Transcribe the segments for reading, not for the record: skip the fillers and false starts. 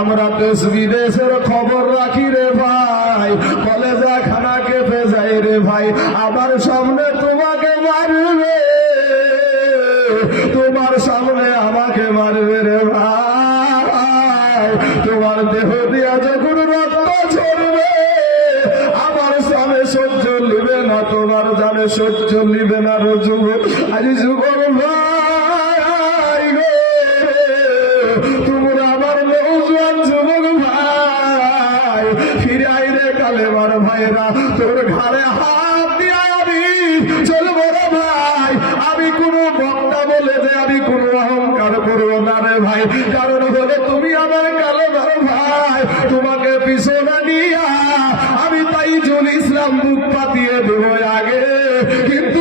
আমরা দেশ বিদেশের খবর রাখি রে ভাই, কলেজা খানা কেঁপে যাই রে ভাই। আমার সামনে তোমাকে মারবে, তোমার সামনে আমাকে মারবে রে ভাই। তোমার দেহ দিয়া যখন রক্ত ঝরবে, আমার সামনে সহ্য নিবে না, তোমার জানে সহ্য নিবে না রে যুবক। আজ যুবক ভাই গো, তোমরা আমার নৌজওয়ান যুবক ভাই, ফিরে আই রে কালেমার ভাইরা, তোর ঘাড়ে হাত দিয়া আমি চলবো রে ভাই। আমি কোনো বক্তা বলে যে আমি কোনো অহংকার করবো না রে ভাই, কারণ হলে তুমি আমার কালেমার ভাই। তোমাকে পিছনে নিয়া আমি তাইজুল ইসলাম বুক পাতিয়ে দেব আগে, কিন্তু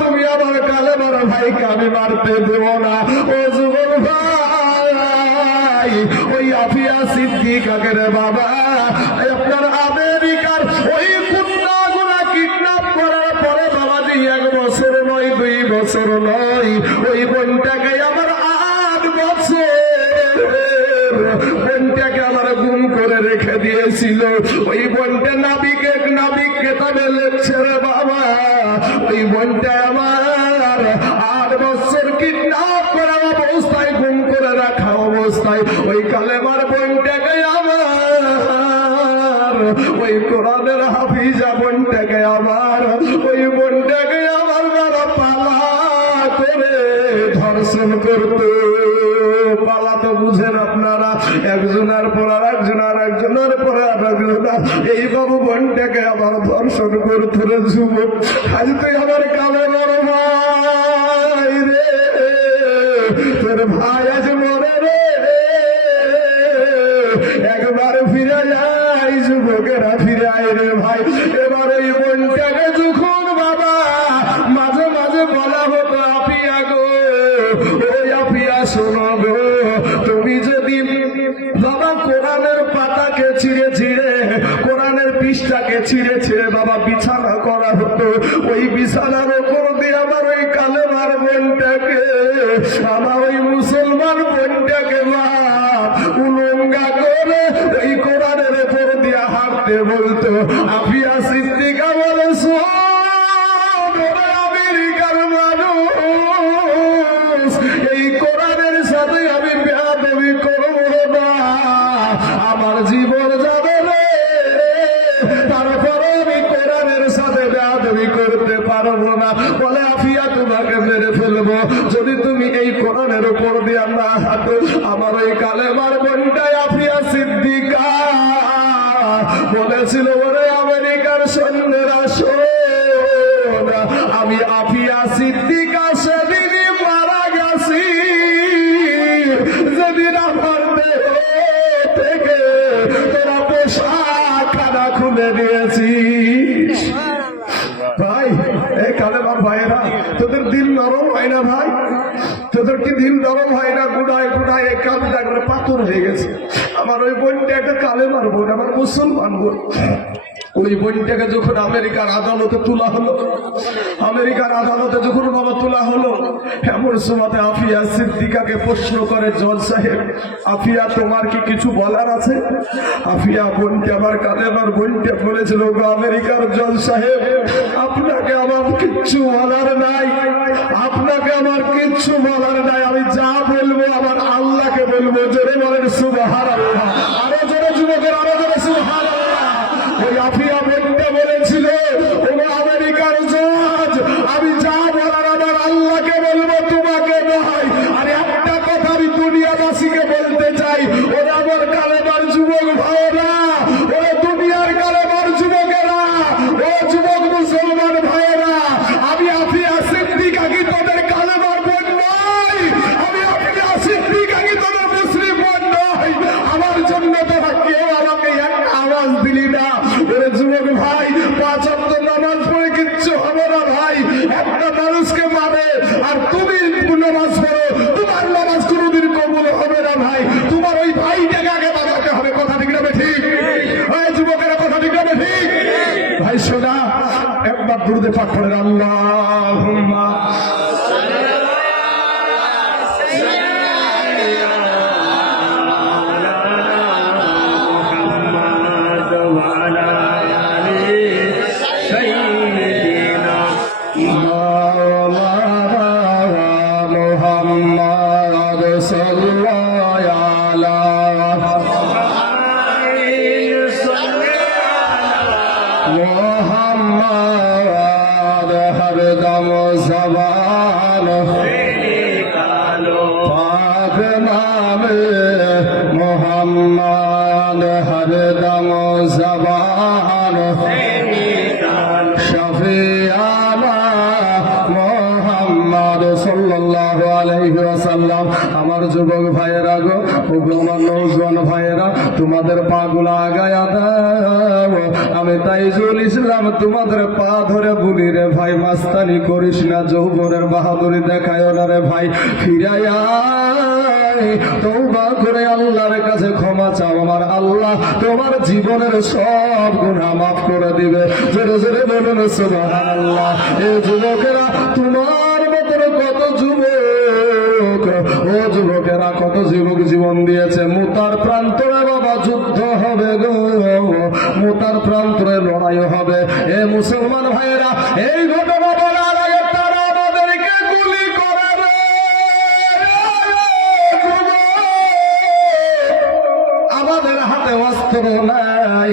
তুমি আমার কালেমার ভাইকে আমি মারতে দেব না। ও যুবক ভাই, ওই আফিয়া সিদ্দিকাকে রে বাবা, আপনার আমেরিকার ওই কুন্ডাগুলা কিডন্যাপ করার পরে বাবাজি 1 বছর নয় 2 বছর নয়, ওই বোনটাকে আমার 8 বছর বোনটাকে আমার গুম করে রেখে দিয়েছিল। ওই বোনটা নাবিককে তবে লেখছে রে বাবা, ওই বোনটা আমার 8 বছর কিডন্যাপ করা অবস্থায়, গুম করে রাখা অবস্থায়, ওই কালেমার বোনটাকে আমার, ওই কোরআনের হাফিজা বোনটাকে আমার, ওই বোনটাকে আমার বাবা পালা করে ধর্ষণ করতো। পালা তো বুঝেন আপনারা, একজনের পর আর একজন, আর একজনের পর আর একজন, এই বাবু বোনটাকে আমার ধর্ষণ করতো রে যুবক। আজ তুই আমার কালে বড় ভাই রে, তোর ভাই আজ মরে রে, একবার ফিরে যাই যুবকেরা, ফিরে আয় রে ভাই। এবার ওই বোনটাকে যখন বাবা মাঝে মাঝে বলা হতো, আপিয়া গো, ওই আপিয়া শোনো গো, তুমি যদি বাবা কোরআনের পাতাকে ছিঁড়ে ছিঁড়ে, কোরআনের পৃষ্ঠাকে ছিঁড়ে ছিঁড়ে বাবা বিছানা করা হতো, ওই বিছানার ওপর দিয়ে আমার ওই কালেমার বোনটাকে, আমার ওই মুসলমান বোনটাকে মা উলঙ্গা করে এই কোরআনের ওপর দিয়ে হাঁটতে বলতো। আফিয়া সিদ্দিকা বলে, আমেরিকার মানুষ, এই কোরআনের সাথে আমি বেয়াদবি করবো না, আমার জীবন যাবে রে, তারপরে আমি কোরআনের সাথে বেয়াদবি করতে পারবো না। বলে আফিয়া তোমাকে মেরে ফেলবো যদি তুমি এই কোরআনের উপর দিয়ে না হাঁটো। আমার ওই কালেমার বোনটাই আফিয়া সিদ্দিকা বলেছিল, ওরে আমেরিকার সৈন্যরা শোন, আমি আফিয়া সিদ্দিকা সেদিনই মারা গেছি যেদিন আমার দেহ থেকে তোরা পোশাক খানা খুলে দিয়েছিস। ভাই, এই কালেমার ভাইয়েরা, তোদের দিল নরম হয় না ভাই? তোদের কি দিল নরম হয় না? গুড়ায় গুড়ায় এই কালটা করে পাথর হয়ে গেছে। আমার ওই বোনটা একটা কালেমার বোন, আমার মুসলমান বোন। ওই বোনটাকে যখন আমেরিকার আদালতে তোলা হলো, আমেরিকার আদালতে যখন বাবা তোলা হলো, এমন সময় আফিয়া সিদ্দিকাকে প্রশ্ন করে জজ সাহেব, আফিয়া তোমার কি কিছু বলার আছে? আফিয়া বোনটা আমার কালেমার বোনটা বলেছিল, আমেরিকার জজ সাহেব, আপনাকে আমার কিচ্ছু বলার নাই, আপনাকে আমার কিচ্ছু বলার নাই, আমি যা বলবো আমার আল্লাহকে বলবো। জোরে বলেন সুবহানাল্লাহ, আরো জোরে যুবকের, আরো জোরে সুবহানাল্লাহ। ওই আফিয়া বোনটা বলেছিল, আমেরিকার জজ, আমি যা বলার আমার আল্লাহকে বলবো, তোমাকে নয়। আর একটা কথা আমি দুনিয়াবাসীকে বলতে চাই, ওরা আমার কালেমার যুবক ভাইয়েরা, ও দুনিয়ার কালেমার যুবকেরা, ও যুবক মুসলমান ভাইয়েরা, আমি আফিয়া সিদ্দিকা কি তোদের কালেমার বোন নয়? আমি আফিয়া সিদ্দিকা কি তোদের মুসলিম বোন নয়? আমার জন্য তোরা কেউ আমাকে একটা আওয়াজ দিলি না। যুবক ভাই, 5 ওয়াক্ত নামাজ পড়ে কিচ্ছু হবে না ভাই, একটা মানুষকে মারে আর তুমি নামাজ পড়ো, তোমার নামাজ কোনোদিন কবুল হবে না ভাই। তোমার ওই ভাইটাকে আগে বাঁচাতে হবে। কথা ঠিক না ঠিক? যুবকেরা কথা ঠিক না ঠিক? ভাই শোনা, একবার দুরুদে পাক করেন, আল্লাহুম্মা আলা মোহাম্মদ হরদম জবান পাক নামে মোহাম্মদ হরদম জবান শফিয়ানা মোহাম্মদ সাল্লাল্লাহু আলাইহি ওয়াসাল্লাম। আমার যুবক ভাইয়েরা গো, আমার নৌজওয়ান ভাইয়েরা, তোমাদের পাগুলা আগায়া দাও। আমি তাইজুল ইসলাম তোমাদের পা ধরে বলি রে ভাই, মাস্তানি করিস না, যৌবনের বাহাদুরি দেখায় না রে ভাই, ফিরাইয়া তওবা করে আল্লাহর কাছে ক্ষমা চাও। আমার আল্লাহ তোমার জীবনের সব গুনাহ মাফ করে দিবে। জোরে জোরে বলুন সুবহানাল্লাহ। এই যুবকেরা, তোমার মতন কত যুবক, ও যুবকেরা, কত যুবক জীবন দিয়েছে। মুতার প্রান্তরে বাবা যুদ্ধ হবে গো, মুতার প্রান্তরে লড়াই হবে। এ মুসলমান ভাইয়েরা, এই ঘটনা বলার আগে তারা আমাদেরকে গুলি করে রে। আমাদের হাতে অস্ত্র নাই,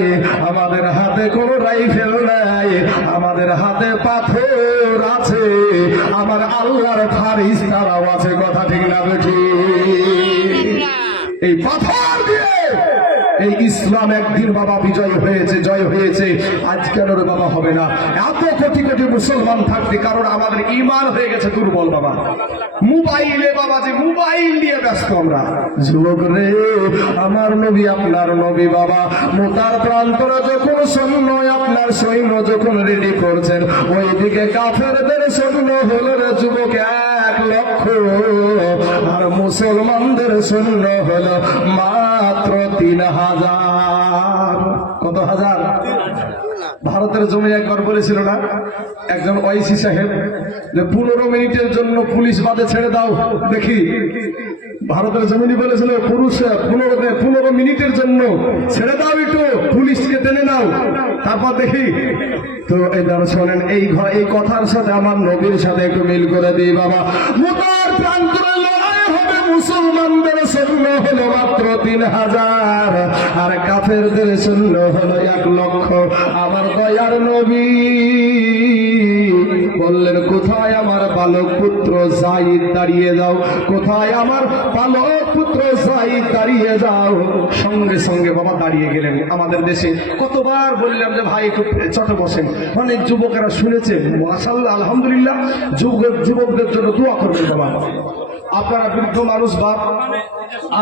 আমাদের হাতে কোনো রাইফেল নাই, আমাদের হাতে পাথর আছে, আমার আল্লাহর ফারিস্তারাও আছে। কথা ঠিক না বেঠি? এই পাথর দিয়ে এই ইসলাম একদিন বাবা বিজয় হয়েছে, জয় হয়েছে। আজ কেন রে বাবা হবে না? এত কোটি কোটি মুসলমান থাকতে, কারণ আমাদের ঈমান হয়ে গেছে দুর্বল বাবা। মোবাইলে বাবা, যে মোবাইল দিয়ে ব্যস্ত আমরা। যুবক রে, আমার নবী, আপনার নবী বাবা মুতার প্রান্তরে যখন সৈন্য, আপনার সৈন্য যখন রেডি করছেন, ওইদিকে কাফেরদের সৈন্য হলো রে যুবক 1 লক্ষ, আর মুসলমানদের সৈন্য হলো মাত্র 3000। কত হাজার? ভারতের জমি একবার বলেছিল না একজন ওয়াইসি সাহেব, যে 15 মিনিটের জন্য পুলিশ বাদে ছেড়ে দাও দেখি। ভারতের জমিনি বলেছিল, পুরুষ 15 মিনিটের জন্য ছেড়ে দাও, একটু পুলিশকে টেনে নাও, তারপর দেখি। তো এই দ্বারা শোনেন, এই কথার সাথে আমার নবীর সাথে একটু মিল করে দিই বাবা। মুতার প্রান্তরে লড়াই হবে, মুসলমানদের সৈন্য হলো মাত্র 3000, আর কাফেরদের সৈন্য হলো 1 লক্ষ। আমার দয়ার নবী বললেন, কোথায় আমার বালক পুত্র যায়েদ, দাঁড়িয়ে যাও। কোথায় আমার বালক পুত্র যায়েদ, দাঁড়িয়ে যাও। সঙ্গে সঙ্গে বাবা দাঁড়িয়ে গেলেন। আমাদের দেশে কতবার বললাম যে ভাই একটু চটে বসেন, অনেক যুবকেরা শুনেছে। মাশাআল্লাহ, আলহামদুলিল্লাহ। যুবকদের জন্য দোয়া করবেন বাবা। আপনারা বৃদ্ধ মানুষ বাপ,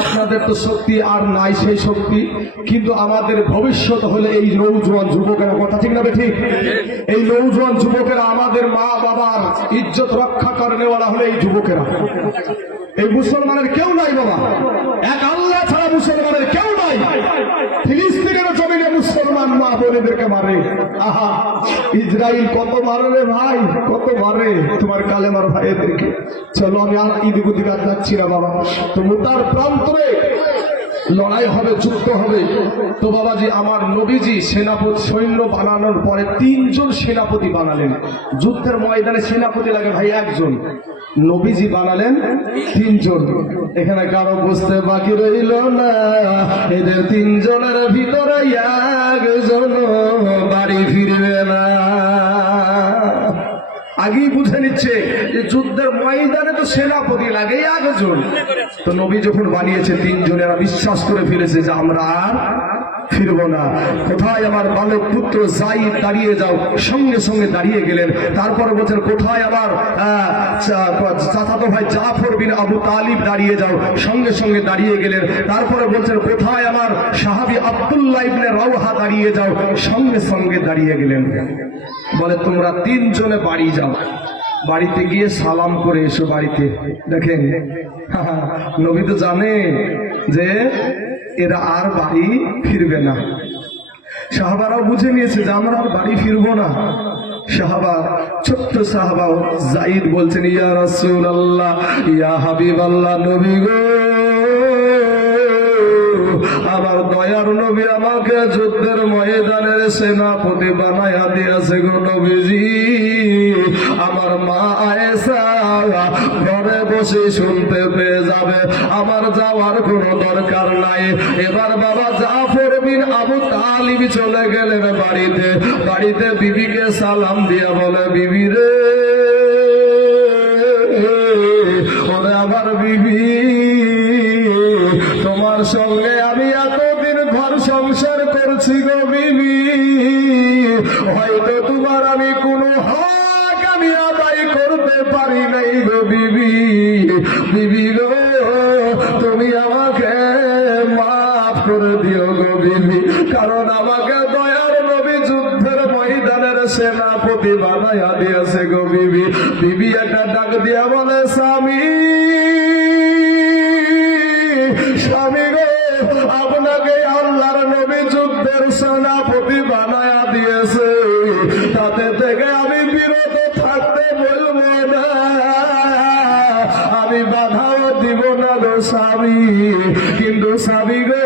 আপনাদের তো শক্তি আর নাই সেই শক্তি, কিন্তু আমাদের ভবিষ্যৎ হলে এই নৌজওয়ান যুবকেরা। কথা ঠিক না ঠিক? এই নৌজওয়ান যুবকেরা, আমাদের মা বাবার ইজ্জত রক্ষা করে নেওয়ালা হলে এই যুবকেরা। এই মুসলমানের কেউ নাই বাবা, এক আল্লাহ ছাড়া মুসলমানের কেউ নাই। ফিলিস্তিনের জমিনে মুসলমান মা বোনেদেরকে মারে। আহা, ইসরায়েল কত মারে রে ভাই, কত মারে তোমার কালেমার ভাইদেরকে। চলো, আমি আর ইদিগুদি কাজ যাচ্ছি না বাবা। তো মুতার প্রান্তরে লড়াই হবে, যুদ্ধ হবে। তো বাবাজি, আমার নবীজি সেনাপতি সৈন্য বানানোর পরে 3 জন সেনাপতি বানালেন। যুদ্ধের ময়দানে সেনাপতি লাগে ভাই 1 জন, নবীজি বানালেন 3 জন। এখানে কারো বুঝতে বাকি রইল না, এদের 3 জনের ভিতরে 1 জন বাড়ি ফিরবে না। আগেই বুঝে নিচ্ছে যে যুদ্ধের ময়দানে তো সেনাপতি লাগে 1 জন। তো নবী যখন বানিয়েছে 3 জনেরা বিশ্বাস করে ফেলেছে যে আমরা আর ফিরবো না। কোথায় আমার বালক পুত্র যায়েদ, দাঁড়িয়ে যাও। সঙ্গে সঙ্গে দাঁড়িয়ে গেলেন। তারপরে বলছেন, কোথায় আমার চাচাতো ভাই জাফর বিন আবু তালিব, দাঁড়িয়ে যাও। সঙ্গে সঙ্গে দাঁড়িয়ে গেলেন। তারপরে বলছেন, কোথায় আমার সাহাবী আব্দুল্লাহ ইবনে রাওহা, দাঁড়িয়ে যাও। সঙ্গে সঙ্গে দাঁড়িয়ে গেলেন। বলে, তোমরা 3 জনে বাড়ি যাও, বাড়িতে গিয়ে সালাম করে এসো বাড়িতে। দেখেন, নবী তো জানে যে এরা আর বাড়ি ফিরবে না। সাহাবারাও বুঝে নিয়েছে যে আমরা আর বাড়ি ফিরবো না। সাহাবা, ছোট্ট সাহাবা যায়েদ বলছেন, ইয়া রাসূলুল্লাহ, ইয়া হাবিবাল্লাহ, নবী গো, আমার দয়ার নবী আমাকে যুদ্ধের ময়দানের সেনাপতি বানায়া দিয়েছে গো নবীজি। আমার মা আয়েশা ঘরে বসে শুনতে পেয়ে যাবে, আমার যাওয়ার কোনো দরকার নাই। এবার বাবা জাফর বিন আবু তালিব চলে গেলেন বাড়িতে। বাড়িতে বিবিকে সালাম দিয়া বলে, বিবি রে, ওরে আমার বিবি, তোমার সঙ্গে আমি এতদিন ঘর সংসার করছি গো বিবি, হয়তো তোমার আমি কোনো হক আমি আদায় করতে পারি নাই গো বিবি। বিবি গো, তুমি আমাকে মাফ করে দিও গো বিবি, কারণ আমাকে দয়ার নবী যুদ্ধের ময়দানের সেনাপতি বানাইয়া দিয়েছে গো বিবি। বিবি একটা ডাক দিয়া বলে, স্বামী, স্বামী গো, আপনাকে আল্লাহর নবী যুদ্ধের সেনাপতি বানায়া দিয়েছে, তাতে থেকে আমি বিরত থাকতে বলবো না, আমি বাধাও দিব না গো স্বামী। কিন্তু স্বামী গো,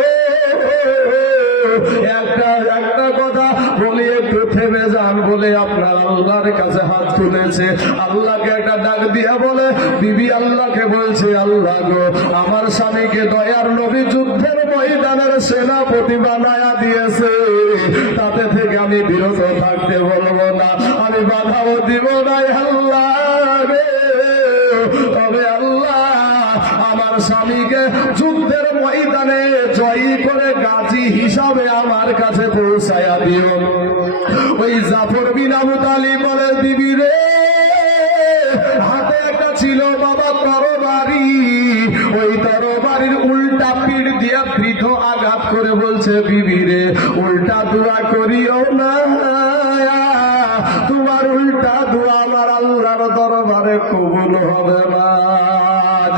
একটা কথা বলি, একটু থেমে যান বলে আপনার আল্লাহর কাছে হাত তুলেছে। আল্লাহকে একটা ডাক দিয়া বলে, বিবি আল্লাহকে বলছে, আল্লাহ গো, আমার স্বামীকে দয়ার নবী যুদ্ধের ময়দানের সেনাপতি বানায়া দিয়েছে, তাতে থেকে আমি বিরত থাকতে বলবো না, আমি বাধাও দিব না আল্লাহ রে। তবে আল্লাহ, আমার স্বামীকে যুদ্ধের ময়দানে জয়ী করে গাজী হিসাবে আমার কাছে পৌঁছায়া দিও। ওই জাফর বিন আবু তালিব বলে, বিবি রে, হাতে একটা ছিল বাবা তরবারি, ওই তরবারির উল্টা পিঠ দিয়া পৃথ আঘাত করে বলছে, বিবি রে, উল্টা দোয়া করিও না, তোমার উল্টা দোয়া আমার আল্লাহর দরবারে কবুল হবে না।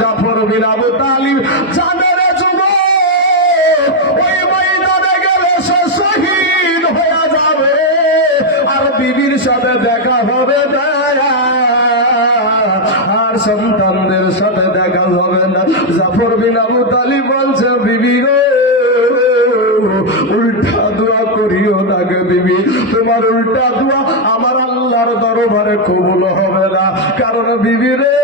জাফর বিন আবু তালিব জানে রে যুবক, ওই ময়দানে গেলে সে শহীদ হয়ে যাবে, আর বিবির সাথে দেখা হবে না, আর সন্তানদের সাথে দেখা হবে না। জাফর বিন আবু তালিব বলছে, বিবি গো, উল্টা দোয়া করিও না গে বিবি, তোমার উল্টা দোয়া আমার আল্লাহর দরবারে কবুল হবে না, কারণ বিবি রে,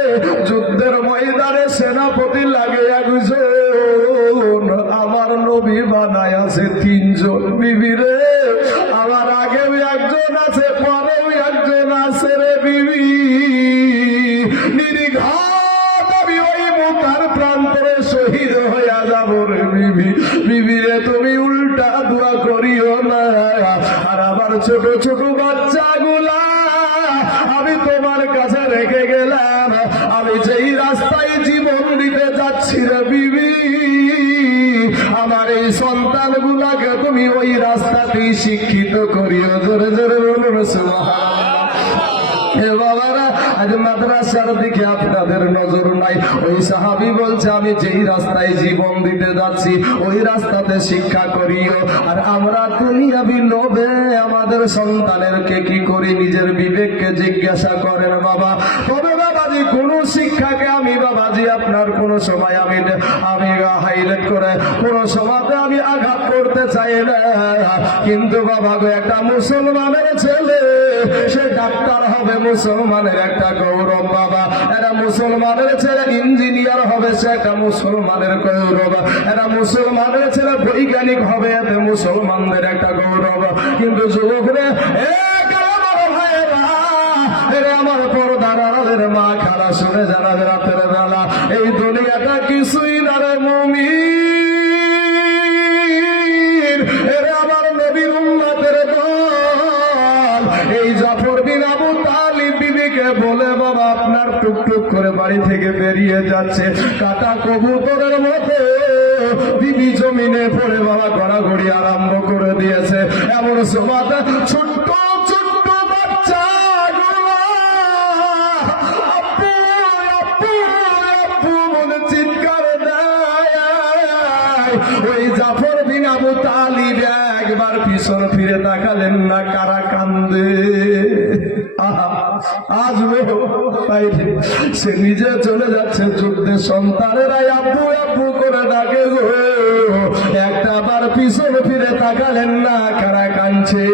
যুদ্ধের ময়দানে সেনাপতি লাগে একজন, আমার নবী বানায় আছে তিনজন। বিবি রে, আমার আগেও একজন আছে, পরেও একজন আছে রে বিবি, নির্ঘাত আমি ওই মুখার প্রান্তরে শহীদ হইয়া যাব রে বিবি। বিবি রে, তুমি উল্টা দোয়া করিও না, আর আমার ছোট ছোট বাচ্চাগুলা আমি তোমার কাছে রেখে গেলাম, আমি যেই রাস্তায় জীবন দিতে যাচ্ছি রে বিবি, আমার এই সন্তানগুলাকে তুমি ওই রাস্তাতেই শিক্ষিত করিও। জোরে জোরে বলুন সুবহানাল্লাহ। হে বাবারা, আজ মাদ্রাসার দিকে আপনাদের নজর নাই। ওই সাহাবী বলছে, আমি যেই রাস্তায় জীবন দিতে যাচ্ছি ওই রাস্তাতে শিক্ষা করিও। আর আমরা দুনিয়াবি লোভে আমাদের সন্তানেরকে কি করি, নিজের বিবেককে জিজ্ঞাসা করেন বাবা। তবে বাবাজি, কোন শিক্ষাকে আমি বাবাজি আপনার কোন সময় আমি হাইলাইট করে কোন সমাজে আমি আঘাত করতে চাই না, কিন্তু বাবা গো, একটা মুসলমানের ছেলে সে ডাক্তার হবে, মুসলমানের একটা গৌরব বাবা। এরা মুসলমানের ছেলে ইঞ্জিনিয়ার হবে, সে একটা মুসলমানের গৌরব। এরা মুসলমানের ছেলে বৈজ্ঞানিক হবে, এতে মুসলমানদের একটা গৌরব। কিন্তু যুবকরে, আমার পর্দার আড়ালের মা খালা শুনে যারা রাতের বেলা, এই দুনিয়াটা কিছুই না রে মুমিন, এরা আমার নবীর উম্মতের দল। এই জাফর বিন আবু তালিব বিবিকে বলে, বাবা আপনার টুকটুক করে বাড়ি থেকে বেরিয়ে যাচ্ছে কাটা কবুতরের মতো। বিবি জমিনে পড়ে বাবা গড়াগড়ি আরম্ভ করে দিয়েছে। এমন সময় ছোট্ট ছোট্ট বাচ্চা চিৎকার দেয়। ওই জাফর বিন আবু তালিব একবার পিছন ফিরে তাকালেন না, কারা কান্দে। আসবে সে নিজে চলে যাচ্ছে যুদ্ধে, সন্তানেরাই আব্বু আব্বু করে ডাকে গো। একটা বার পিছন ফিরে তাকালেন না, কারা কাঁদছে।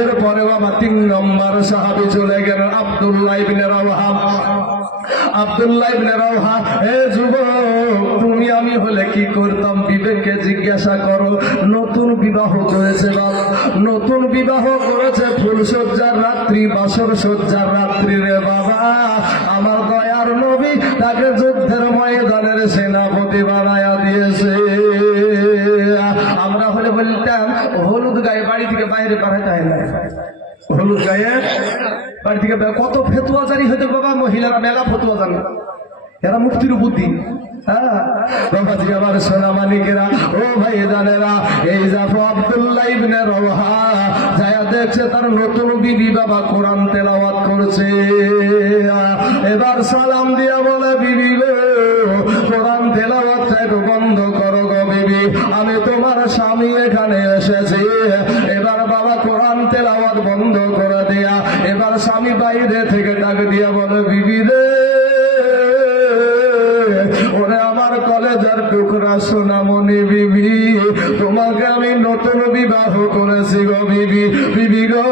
এরপরে বাবা 3 নম্বর সাহাবী চলে গেলেন, আব্দুল্লাহ ইবনে রাওয়াহা। আব্দুল্লাহ ইবনে রাওহা, এ যুবক, তুমি আমি হলে কি করতাম বিবেককে জিজ্ঞাসা করো। নতুন বিবাহ করেছে বাবা, নতুন বিবাহ করেছে, ফুলসজ্জার রাত্রি, বাসর সজ্জার রাত্রি রে বাবা। আমার দয়ার নবী তাকে যুদ্ধের ময়দানের সেনাপতি বানায়া দিয়েছে। আমরা হলে বলতাম হলুদ গায়ে বাড়ি থেকে বাইরে পাঠাতে হয় না, হলুদ গায়ে বাড়ি থেকে কত ফেতুয়া জারি হইতে বাবা, মহিলারা মেলা ফতুয়া জানে, এরা মুক্তির বুদ্ধি। হ্যাঁ বাবাজি, আমার সোনা মানিকেরা, ও ভাই জানেরা, এই জাফর আব্দুল্লাহ ইবনে রাওহা যায়া দেখছে তার নতুন বিবি বাবা কোরআন তেলাওয়াত করছে। এবার সালাম দিয়া বলে, বিবি গো, কোরআন তেলাওয়াতটা একটু বন্ধ করো গো বিবি, আমি তোমার স্বামী এখানে এসেছি। এবার বাবা কোরআন তেলাওয়াত বন্ধ করে দেয়া, এবার স্বামী বাইরে থেকে ডাক দিয়া বলে, বিবি রে, ওরে আমার কলেজের টুকরা সোনামণি বিবি, তোমাকে আমি নতুন বিবাহ করেছি গো বিবি। বিবি গো,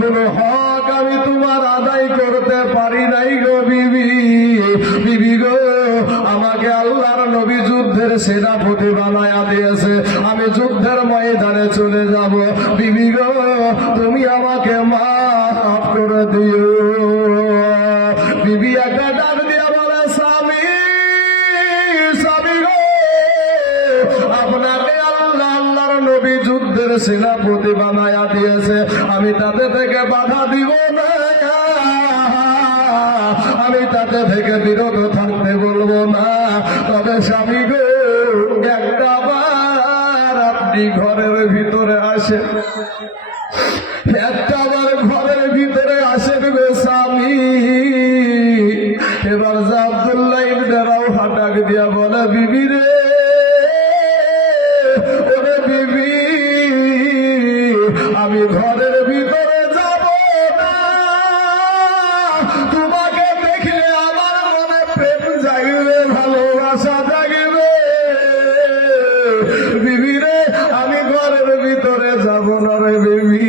কোন হক আমি তোমার আদায় করতে পারি নাই গো বিবি। বিবি গো, আমাকে আল্লাহর নবী যুদ্ধের সেনাপতি বানায়া দিয়েছে, আমি যুদ্ধের ময়দানে চলে যাব। বিবি গো, তুমি আমাকে মাফ করে দিও। বিবি একটা ডাক দিয়া বলে, স্বামী, স্বামী গো, আপনাকে আল্লাহ আল্লাহর নবী যুদ্ধের সেনাপতি বানায়া দিয়েছে, আমি তাতে থেকে বাধা দিব না, আমি তাতে থেকে বিরত থাকতে বলবো না। তবে স্বামী গো, একটা বার আপনি ঘরের ভিতরে আসেন, একটা বার ঘরের ভিতরে আসেন গো স্বামী। এবার আব্দুল্লাহ ইবনে রাওহা ডাক দিয়া বলে, বিবি রে, ওরে বিবি, আমি ঘরের ভিতরে যাব না, তোমাকে দেখলে আমার মনে প্রেম জাগবে, ভালোবাসা জাগবে। বিবি রে, আমি ঘরের ভিতরে যাব না রে বিবি।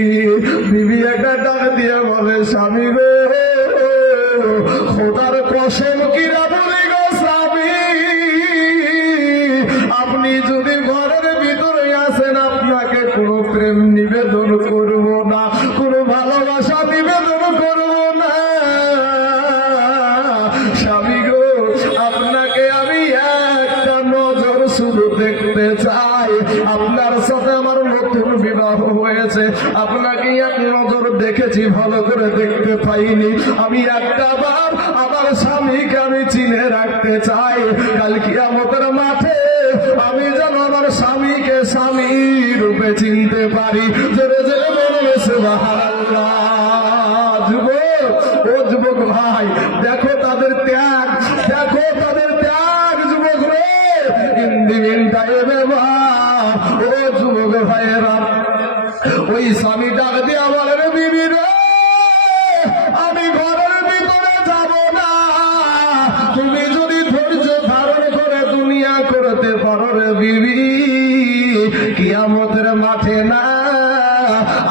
বিবি একটা ডাক দিয়ে বলে, স্বামী গো, খোদার কসম কিরা বলে গো স্বামী, আপনি যদি ঘরের ভিতরে আসেন, আপনাকে কোনো প্রেম নিবেদন করব না, কোনো ভালোবাসা নিবেদন করব না। স্বামী গো, আপনাকে আমি একটা নজর শুধু দেখতে চাই, আপনার সাথে আমার নতুন বিবাহ হয়েছে, আপনাকে এক নজর দেখেছি, ভালো করে দেখতে পাইনি। আমি একটা বার আমার স্বামীকে আমি চিনে রাখতে চাই, কাল কিয়ামতের মাঠে আমি যেন আমার স্বামীকে স্বামী রূপে চিনতে পারি। জোরে জোরে বলবে সুবহানাল্লাহ। যুবক, ও যুবক ভাই, দেখো তাদের ত্যাগ, দেখো তাদের ত্যাগ যুবক রে, ইন্দিন টাইমে বা, ও যুবক ভাইয়েরা, ওই স্বামী ডাক দিয়া বলে, রে বিবি রে, আমি ঘরের ভিতরে যাব না, তুমি যদি ধৈর্য ধারণ করে দুনিয়া করতে পারো রে বিবি, কিয়ামতের মাঠে না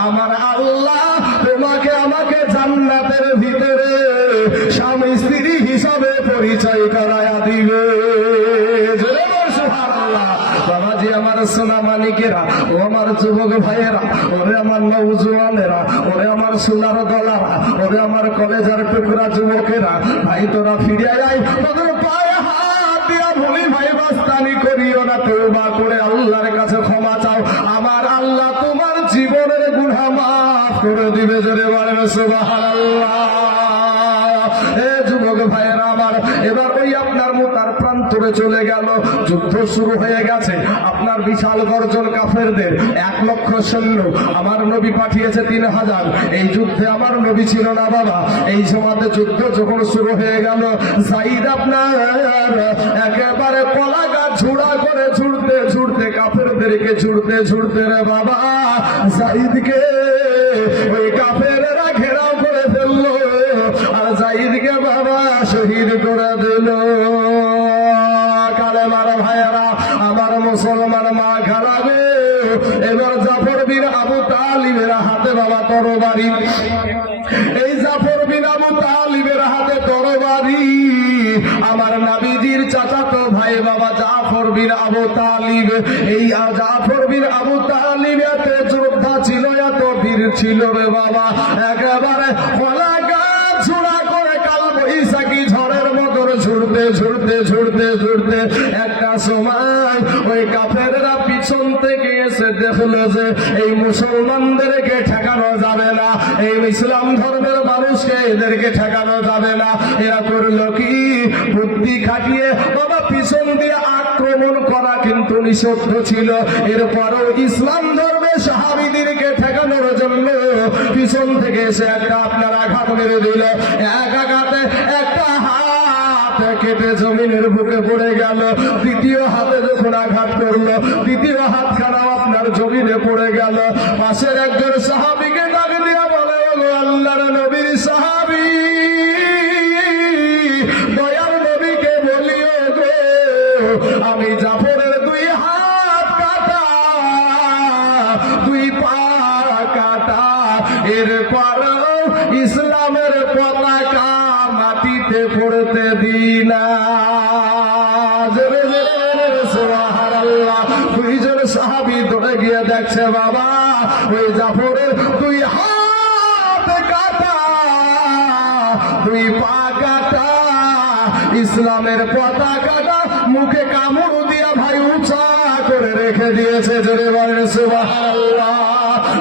আমার আল্লাহ তোমাকে আমাকে জান্নাতের ভিতরে স্বামী স্ত্রী হিসাবে পরিচয় করায়া দিবে। বাবাজি, আমার সোনা মানিকেরা, ও আমার যুবক ভাইয়েরা, ওরে আমার নৌজওয়ানেরা, ওরে আমার সোনার গলারা, ওরে আমার কলেজের টুকরা যুবকেরা, ভাই তোরা ফিরে আয়, তোদের পায়ে হাত দিয়া ভুলি ভাই বাস্তানি করিও না, তওবা করে আল্লাহর কাছে ক্ষমা চাও, আমার আল্লাহ তোমার জীবনের গুনাহ মাফ করে দিবে। জোরে বলেন সুবহানাল্লাহ। এ যুবক ভাইয়েরা আমার, এবার ওই আপনার মোতার প্রান্তরে চলে গেল, যুদ্ধ শুরু হয়ে গেছে, আপনার বিশাল গর্জন কাফেরদের 1,00,000 সৈন্য, আমার নবী পাঠিয়েছে 3,000। এই যুদ্ধে আমার নবী ছিল না বাবা। এই সময়তে যুদ্ধ যখন শুরু হয়ে গেল, যায়েদ আপনার একেবারে কলা গাছ ঝুড়া করে ছুটতে ছুটতে, কাফেরদেরকে ছুটতে ছুটতে রে বাবা, যায়েদকে ওই কাফেরেরা ঘেরাও করে ফেললো, আর যায়েদকে বাবা শহীদ করে দিল। কালেমার ভাইয়েরা আমার, মুসলমান মুসলমান মা খালাবে, এবার জাফর বিন আবু তালিবের হাতে বাবা তরবারি। এই জাফর বিন আবু তালিবের হাতে তরবারি। আমার নবীজির চাচাতো ভাই বাবা জাফর বিন আবু তালিব। এই জাফর বিন আবু তালিব এত যোদ্ধা ছিল, এত বীর ছিল রে বাবা, একেবারে খোলা গাছ ঝুড়া করে কাল বৈশাখী ঝড়ের মতন ঝুড়তে ঝুড়তে ঝুড়তে ঝুড়তে একটা সময় ওই কাফেররা পিছন থেকে এসে দেখলো যে এই মুসলমানদেরকে ঠেকানো যাবে না, এই ইসলাম ধর্মের মানুষকে এদেরকে ঠেকানো যাবে না। এরা করলো কি, বুদ্ধি খাটিয়ে বাবা পিছন দিয়ে আক্রমণ করা কিন্তু নিষিদ্ধ ছিল। এরপরও ইসলাম ধর্মে সাহাবীদেরকে ঠেকানোর জন্য পিছন থেকে এসে একটা আপনার আঘাত মেরে দিল। এক আঘাতে একটা হাত কেটে জমিনের বুকে পড়ে গেল। দ্বিতীয় হাতে যখন আঘাত করলো, দ্বিতীয় হাতখানাও আপনার জমিনে পড়ে গেল। পাশের একজন সাহাবীকে ডাক দিয়া বলে, ওগো আল্লাহর নবীর সাহাবী, দয়ার নবীকে বলিও গো আমি জাফরের দুই হাত কাটা, দুই পা কাটা, এরপর ইসলামের পতাকা মাটিতে পড়তে দিনা। সুবহানাল্লাহ। দুইজন সাহাবী দৌড়ে গিয়ে দেখছে বাবা ওই জাফরের দুই হাত কাটা, দুই পা কাটা, ইসলামের পতাকাটা মুখে কামড় দিয়া ভাই উঁচা করে রেখে দিয়েছে। জোরে বলেন সুবহানাল্লাহ।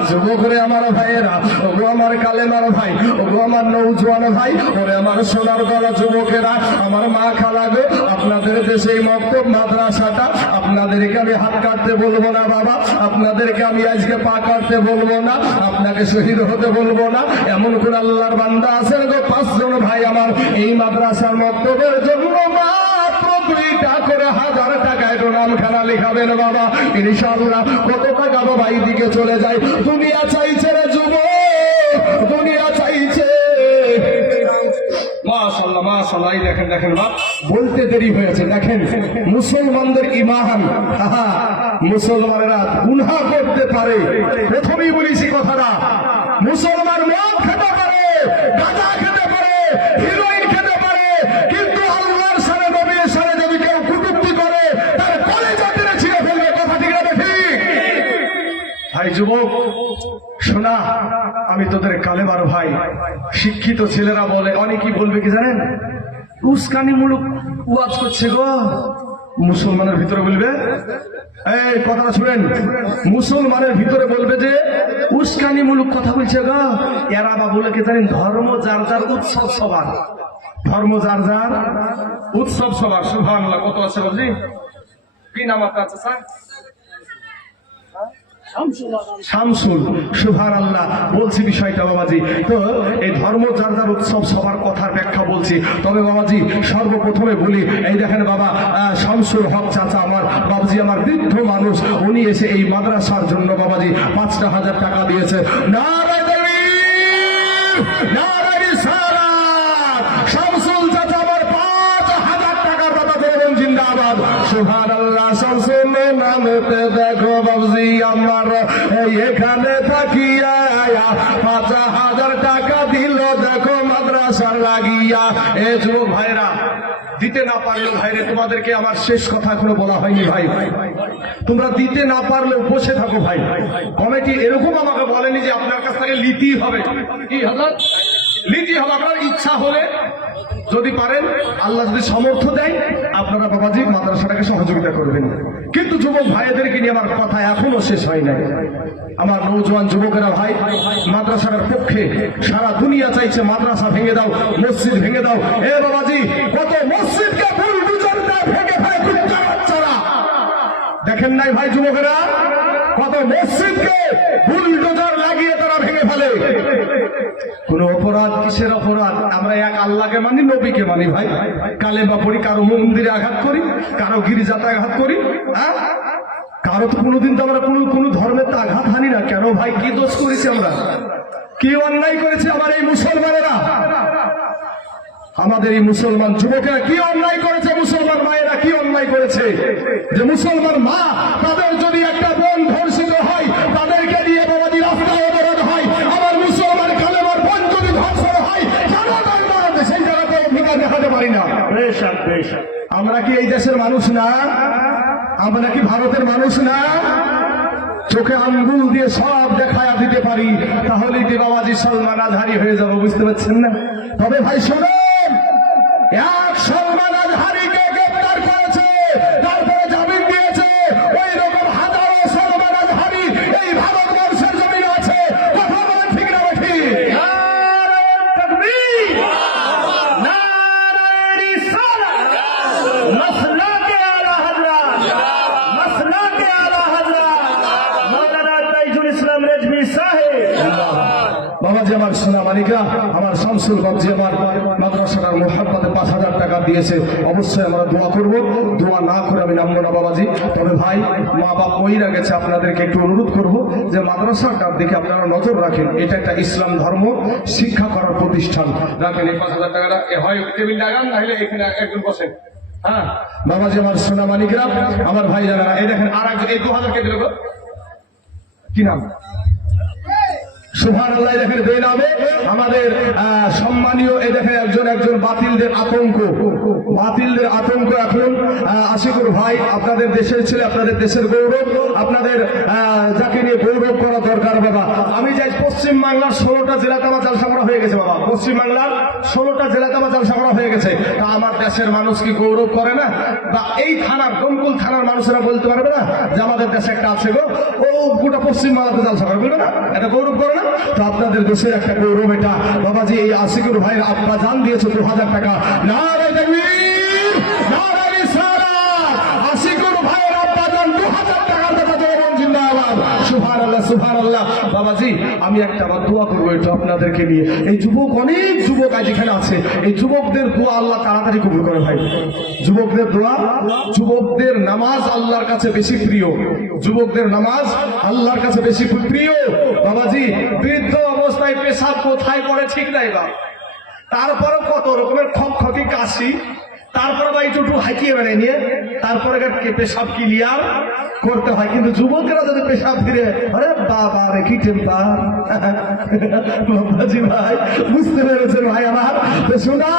যুবকরে আমার ভাইয়েরা, ওগো আমার কালেমার ভাই, ওগো আমার নৌজওয়ান ভাই, ওরে আমার সোনার গলা যুবকেরা, আমার মা খালাগো, আপনাদের দেশে এই মক্তব মাদ্রাসাটা, আপনাদেরকে আমি হাত কাটতে বলবো না বাবা, আপনাদেরকে আমি আজকে পা কাটতে বলবো না, আপনাকে শহীদ হতে বলবো না। এমন কোন আল্লাহর বান্দা আছেন গো 5 জন ভাই আমার এই মাদ্রাসার মক্তবের জন্য মাত্র 2টা করে 1000 টাকা একটু নামখানা লিখাবেন বাবা, ইনশাআল্লাহ। কত টাকা বাবা এই দিকে চলে যায়। দুনিয়া চাইছে রে যুবক, দুনিয়া চাইছে। মাশাআল্লাহ মাশাআল্লাহ। দেখেন দেখেন বাপ, বলতে দেরি হয়েছে। দেখেন মুসলমানদের ঈমান, মুসলমানেরা গুনাহ করতে পারে। প্রথমেই বলেছি কথাটা, মুসলমান মদ খেতে পারে, গাঁজা খেতে পারে, হিরোইন খেতে পারে, কিন্তু আল্লাহর সাথে নবীর সাথে যদি কেউ কুটুক্তি করে তার কলেজা টেনে ছিঁড়ে ফেলবে। কথা ঠিক না ঠিক? ভাই যুবক শোনা, আমি তোদের কালেমার ভাই। শিক্ষিত ছেলেরা বলে, অনেকেই বলবে কি জানেন, উস্কানিমূলক ওয়াজ করছে গো। মুসলমানের ভিতরে বলবে, এই কথাটা শুনেন, মুসলমানের ভিতরে বলবে যে উস্কানিমূলক কথা বলছে গো। এরা বা বলে কি জানেন, ধর্ম যার যার উৎসব সবার, ধর্ম যার যার উৎসব সবার। সুবহানাল্লাহ। কত আছে বলছি? কি নাম আপনার আছে স্যার? শামসুল। সুবহানাল্লাহ। বলছি বিষয়টা বাবাজি। তো এই ধর্ম যার যার উৎসব সবার কথার ব্যাখ্যা বলছি। তবে বাবাজি সর্বপ্রথমে বলি, এই দেখেন বাবা শামসুল হক চাচা আমার বাবাজি, আমার বৃদ্ধ মানুষ, উনি এসে এই মাদ্রাসার জন্য বাবাজি 5,000 টাকা দিয়েছে। নারায়ে তাকবীর, নারায়ে রিসালাত। শামসুল চাচা আমার 5,000 টাকার দাতা, বলুন জিন্দাবাদ। সুবহানাল্লাহ। শামসুল নামতে দেখো বাবাজি আমার এখানে থাকিয়া 5,000 টাকা দিল, দেখো মাদ্রাসার লাগিয়া। এ যুবক ভাইরা, দিতে না পারলে ভাইরে, তোমাদেরকে আমার শেষ কথা এখনো বলা হয়নি ভাই, তোমরা দিতে না পারলেও বসে থাকো ভাই। কমিটি এরকম আমাকে বলেনি যে আপনার কাছ থেকে লিতেই হবে। কি হযরত? লিতে হবে। আপনার ইচ্ছা হলে যদি পারেন, আল্লাহ যদি সামর্থ্য দেয়, আপনারা বাবাজি মাদ্রাসাটাকে সহযোগিতা করবেন। কিন্তু যুবক ভাইদেরকে নিয়ে আমার কথা এখনো শেষ হয় নাই। আমার নৌজওয়ান যুবকেরা ভাই, মাদ্রাসার পক্ষে সারা দুনিয়া চাইছে মাদ্রাসা ভেঙে দাও, মসজিদ ভেঙে দাও। এ বাবাজি, কত মসজিদকে বুলডোজার দিয়ে ভেঙে ফেলে কুত্তার বাচ্চারা। দেখেন নাই ভাই যুবকেরা, কত মসজিদকে বুলডোজার লাগিয়ে তারা ভেঙে ফেলে। কোন অপরাধ? কিসের অপরাধ? আমরা এক আল্লাহকে মানি, নবীকে মানি ভাই। কালেমা পড়ি, কারো মন্দিরে আঘাত করি, কারো গির্জাতে আঘাত করি, কারো তো কোনোদিন তো আমরা কোন ধর্মের তো আঘাত হানি না। কেন ভাই? কি দোষ করেছি আমরা? কি অন্যায় করেছি আমার এই মুসলমানেরা? আমাদের এই মুসলমান যুবকেরা কি অন্যায় করেছে? মুসলমান মায়েরা কি অন্যায় অন্যায় করেছে যে মুসলমান মা তাদের যদি একটা বোন ধর্ষিত হয় তাদেরকে নিয়ে বাবাজি রাস্তায় অবরোধ হয়। আমার মুসলমান কালেমার বোন যদি ধর্ষণ হয় কেন তার সেই জায়গাতে অধিকার দেখাতে পারি না? আমরা কি এই দেশের মানুষ না? আমরা কি ভারতের মানুষ না? চোখে আঙ্গুল দিয়ে সব দেখায়া দিতে পারি, তাহলেই যে বাবাজি সলমান আজহারি হয়ে যাবো, বুঝতে পারছেন না? তবে ভাই শুনুন, এক সলমান আজহারিকে গ্রেফতার করেছে, তারপরে জামিন দিয়েছে। ওই রকম হাজারো সলমান আজহারি এই ভারতবর্ষের জমিনে আছে। কথা বলেন ঠিক না বেঠি? বাবাজি আমার সোনা মানিকা, আমার শামসুল বাবজি আমার মাদ্রাসার মোহাম্মদে 5,000 টাকা দিয়েছে। অবশ্যই আমরা দোয়া করব, দোয়া না করে আমি নামবো না বাবাজি। তবে ভাই মা বাপ মহিলা গেছে, আপনাদেরকে একটু অনুরোধ করব যে মাদ্রাসাটার দিকে আপনারা নজর রাখেন। এটা একটা ইসলাম ধর্ম শিক্ষা করার প্রতিষ্ঠান। রাখেন এই 5,000 টাকাটা, হয় টেবিল লাগান, নাহলে এখানে একজন বসেন। হ্যাঁ বাবাজি আমার সোনা মানিকরা, আমার ভাই জানারা, এই দেখেন আর এই 2,000 কে দিল, কি নাম? সুবহানাল্লাহ। দেখেন দুই নামে আমাদের সম্মানীয়, এই দেখেন একজন বাতিলদের আতঙ্ক এখন আশিকুর ভাই, আপনাদের দেশের ছেলে, আপনাদের দেশের গৌরব, আপনাদের যাকে নিয়ে গৌরব করা দরকার বাবা। আমি যাই পশ্চিম বাংলার 16টা জেলাতে আমার জালসা করা হয়ে গেছে বাবা, পশ্চিম বাংলার 16টা জেলাতে আমার জালসা করা হয়ে গেছে। তা আমার দেশের মানুষ কি গৌরব করে না? বা এই থানার দমকুল থানার মানুষেরা বলতে পারবে না যে আমাদের দেশে একটা আছে গো, ও গোটা পশ্চিম বাংলাতে জালসা করে, বলবে না? এটা গৌরব করে না? তো আপনাদের দেশের একটা গৌরব এটা বাবাজি। এই আশিকুর ভাইয়ের আব্বা জান দিয়েছে 2,000 টাকা। নারে তাকবীর, নারে রিসালাত। আশিকুর ভাইয়ের আব্বা জান 2,000 টাকার কথা জোরে জিন্দাবাদ। সুবহানাল্লাহ, সুবহানাল্লাহ। বাবাজি আমি একটা আবার দোয়া করবো একটু আপনাদেরকে নিয়ে। এই যুবক, অনেক যুবক আজ এখানে আছে, এই যুবকদের দোয়া আল্লাহ তাড়াতাড়ি কবুল করে ভাই। যুবকদের দোয়া, যুবকদের নামাজ আল্লাহর কাছে বেশি প্রিয়, যুবকদের নামাজ আল্লাহর কাছে বেশি প্রিয় বাবাজি। বৃদ্ধ অবস্থায় পেশাব কোথায় পড়ে ঠিক নাই বা, তারপরে কত রকমের খকি কাশি, তারপরে বা একটু হাঁকিয়ে বেড়াই নিয়ে তারপরে পেশাব ক্লিয়ার করতে হয়। কিন্তু যুবকেরা যদি পেশাব ফিরে, আরে বাবা রে কি টেম্পার। বাবাজি ভাই বুঝতে পেরেছেন ভাই আমার? শোনা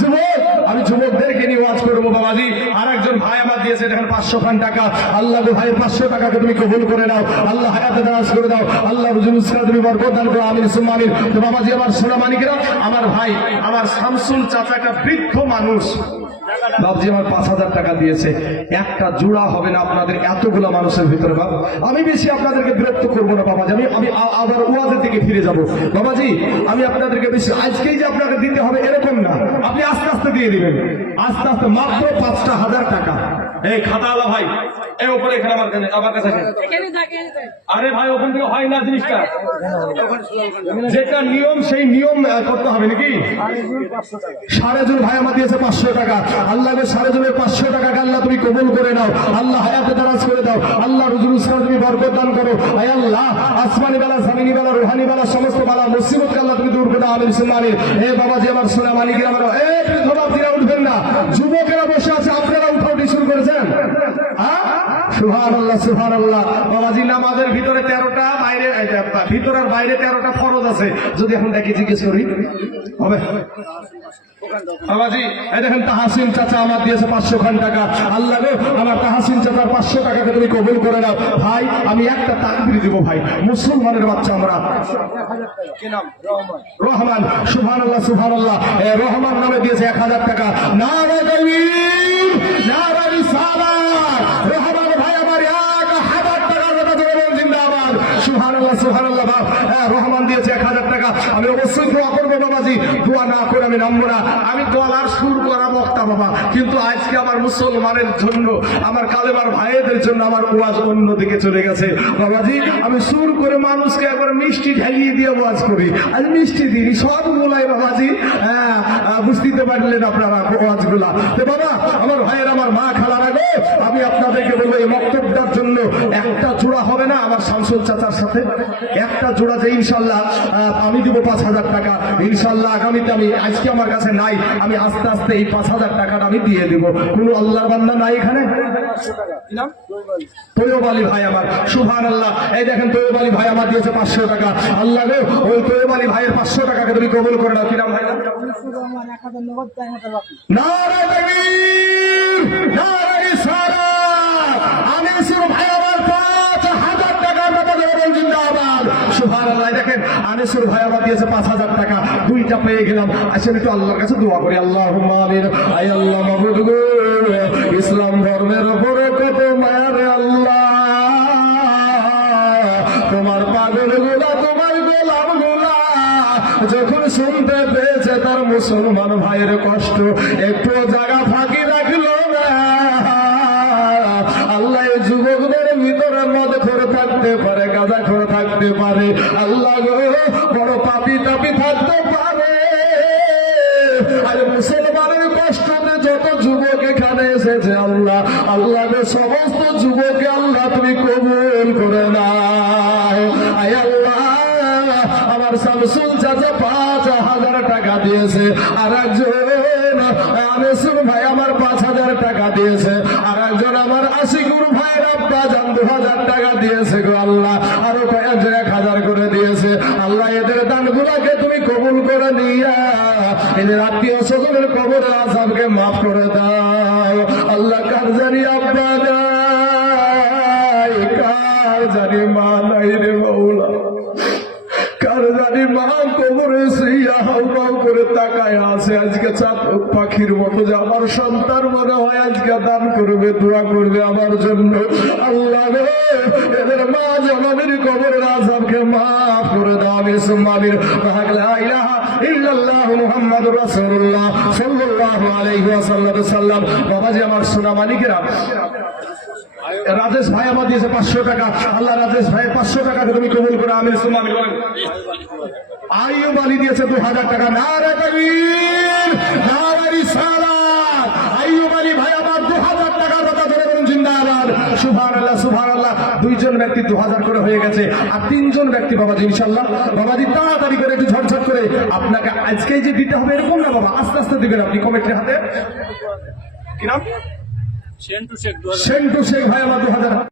যুবক, আমি যুবকদেরকে নিয়ে ওয়াজ করবো বাবাজি। আর একজন ভাই আমার দিয়েছে দেখেন 500 টাকা। আল্লাহ গো ভাই 500 টাকাকে তুমি কবুল করে নাও, আল্লাহ হায়াতে দারাজ করে দাও, আল্লাহ রুজুলুসকা তুমি বরকত দান করো, আমিন সুম্মা আমিন। তো বাবাজি আমার সোনা মানিকেরা, আমার ভাই আমার শামসুল চাচা একটা বৃদ্ধ মানুষ, বাবজি আমার 5,000 টাকা দিয়েছে। একটা জোড়া হবে না আপনাদের এতগুলো মানুষের ভিতরে বাবা। আমি বেশি আপনাদেরকে বিরক্ত করবো না বাবাজি, আমি আবার ওয়াজের দিকে ফিরে যাব বাবাজি। আমি আপনাদেরকে বেশি আজকেই যে আপনাকে দিতে হবে এরকম না, আপনি আস্তে আস্তে দিয়ে দিবেন, আস্তে আস্তে। মাত্র 5,000 টাকা। এই খাতাওয়ালা ভাই, এই উপরে এখানে আমার কাছে আরে ভাই ওখান থেকে হয় না জিনিসটা, যেটা নিয়ম সেই নিয়ম করতে হবে নাকি? সারেজুল ভাই আমার দিয়েছে 500 টাকা। আল্লাহ সারেজুলের 500 টাকাকে আল্লাহ তুমি কবুল করে নাও, আল্লাহ হায়াতে দারাজ করে দাও, আল্লাহ রুজুলুসকা তুমি বরকত দান করো। আয় আল্লাহ আসমানি বেলা, জামিনি বেলা, রুহানি বেলা, সমস্ত বেলা মুসিবতকে আল্লাহ তুমি দূর করে দাও, আমিন সুম্মা আমিন। এই বাবাজি আমার সোনা মালিকেরা, আমার এই বৃদ্ধ বাপজিরা উঠবেন না, যুবকেরা বসে আছে, আপনারা উঠাউটি শুরু করেছেন। সুবহানাল্লাহ, সুবহানাল্লাহ। বাবাজি নামাজের ভিতরে 13টা, বাইরে ভিতরের বাইরে 13টা ফরজ আছে। যদি এখন দেখি জিজ্ঞেস করি হবে বাবাজি। এই দেখেন তাহাসিন চাচা আমার দিয়েছে 500 টাকা। আল্লাহ গো আমার তাহাসিন চাচার 500 টাকাকে তুমি কবুল করে নাও ভাই। আমি একটা তাকবীর দিব ভাই, মুসলমানের বাচ্চা আমরা। কি নাম? রহমান। সুবহানাল্লাহ, সুবহানাল্লাহ। রহমান নামে দিয়েছে 1000 টাকা। নারে তাকবীর, নারে রিসালাত। রহমান ভাই আমার 1000 টাকা জিন্দাবাদ। সুবহানাল্লাহ, সুবহানাল্লাহ। রহমান দিয়েছে 1000 টাকা। আমি অবশ্যই দোয়া করবো বাবাজি, দোয়া না করে আমি নামবো না। আমি গলার সুর করা বক্তা বাবা, কিন্তু আজকে আমার মুসলমানের জন্য, আমার কালেমার ভাইদের জন্য আমার ওয়াজ অন্যদিকে চলে গেছে বাবাজি। আমি সুর করে মানুষকে একবার মিষ্টি ঢালিয়ে দিয়ে ওয়াজ করি, আজ মিষ্টি দিই সব বলাই বাবাজি। বুঝতে পারলেন আপনারা ওয়াজ গুলা। তো বাবা আমার ভাইয়ের, আমার মা খালার আগে আমি আপনাদেরকে বলবো এই বক্তব্যটার জন্য একটা জোড়া হবে না আমার শামসুল চাচার সাথে একটা জোড়া যে ইনশাল্লাহ আমি দিব 5,000 টাকা ইনশাল্লাহ আগামীতে আমি আজকে আমার কাছে নাই আমি আস্তে আস্তে এই 5,000 টাকাটা আমি দিয়ে দিব কোন আল্লাহর বান্দা নাই এখানে তৈয়ব আলী ভাই আমার সুবহানাল্লাহ এই দেখেন তৈয়ব আলী ভাই আমার দিয়েছে 500 টাকা আল্লাহ গো ওই তৈয়ব আলী ভাইয়ের 500 টাকাকে তুমি কবুল করে নাও কি নাম ভাই নারে তাকবীর নারে রিসালাত আনিসুর ভাই আমার 5,000 টাকা বলেন জিন্দাবাদ সুবহানাল্লাহ দেখেন আনিসুর ভাই আমার দিয়েছে 5,000 টাকা দুইটা পেয়ে গেলাম আসেন একটু আল্লাহর কাছে দোয়া করি আল্লাহুম্মা আমিন আয় আল্লাহ মাবুদ গো ইসলাম ধর্মের উপরে কত মায়া রে আল্লাহ তোমার পাগলগুলা তোমার গোলামগুলা যখন শুনতে পেয়েছে তার মুসলমান ভাইয়ের কষ্ট একটু জায়গা ফাঁকি রাখলো না আল্লাহ এই যুবকদের ভিতরে মদ করে থাকতে পারে গাঁজা করে থাকতে পারে আল্লাহ গো বড় পাপি টাপি থাকতে পারে আর মুসলমানের কষ্টতে যত যুবক এখানে এসেছে আল্লাহ আল্লাহ গো সমস্ত যুবককে আল্লাহ তুমি কবুল করে না আয় আল্লাহ আমার শামসুল চাচা 5,000 টাকা দিয়েছে আর একজন আনিসুর ভাই আমার 5,000 টাকা দিয়েছে আর একজন আমার আশিকুর ভাইয়ের আব্বা জান 2,000 টাকা দিয়েছে গো আল্লাহ আরো কয়েকজন 1,000 করে দিয়েছে আল্লাহ এদের দানগুলোকে তুমি কবুল করে নিয়া এদের আত্মীয় স্বজনের কবরের আযাবকে মাফ করে দাও আল্লাহ কার জানি আব্বা নাই কার জানি মা নাই রে মাওলা কার জানি মা কবরে শুইয়া হাউমাউ করে তাকায় আছে আজকে চাঁদ পাখির মতো যে আমার সন্তান মনে হয় আজকে দান করবে দোয়া করবে আমার জন্য আল্লাহ রে এদের মা জনমের কবরের আযাবকে মাফ করে দাও আমি সুমামির লা ইলাহা ইল্লাল্লাহু মুহাম্মাদুর রাসূলুল্লাহ সাল্লাল্লাহু আলাইহি ওয়াসাল্লাম বাবাজি আমার সোনা মানিকেরা রাজেশ ভাই আমার দিয়েছে 500 টাকা আল্লাহ রাজেশ ভাই 500 টাকাকে তুমি কবুল করে আমিন সুবহান বলেন আইয়ুব আলী দিয়েছে 2,000 টাকা নারে তাকবীর নারে রিসালাত আইয়ুব আলী ভাই আমার 2,000 টাকা দাতা ধরে বলুন জিন্দাবাদ সুবহানাল্লাহ সুবহানাল্লাহ দুইজন ব্যক্তি 2,000 করে হয়ে গেছে আর তিনজন ব্যক্তি বাবাজি ইনশাআল্লাহ বাবাজি তাড়াতাড়ি করে একটু ঝটঝট করে আপনাকে আজকেই যে দিতে হবে এরকম না বাবা আস্তে আস্তে দিবেন আপনি কমিটির হাতে কি নাম সেন্টু শেখ ভাই আমার 2,000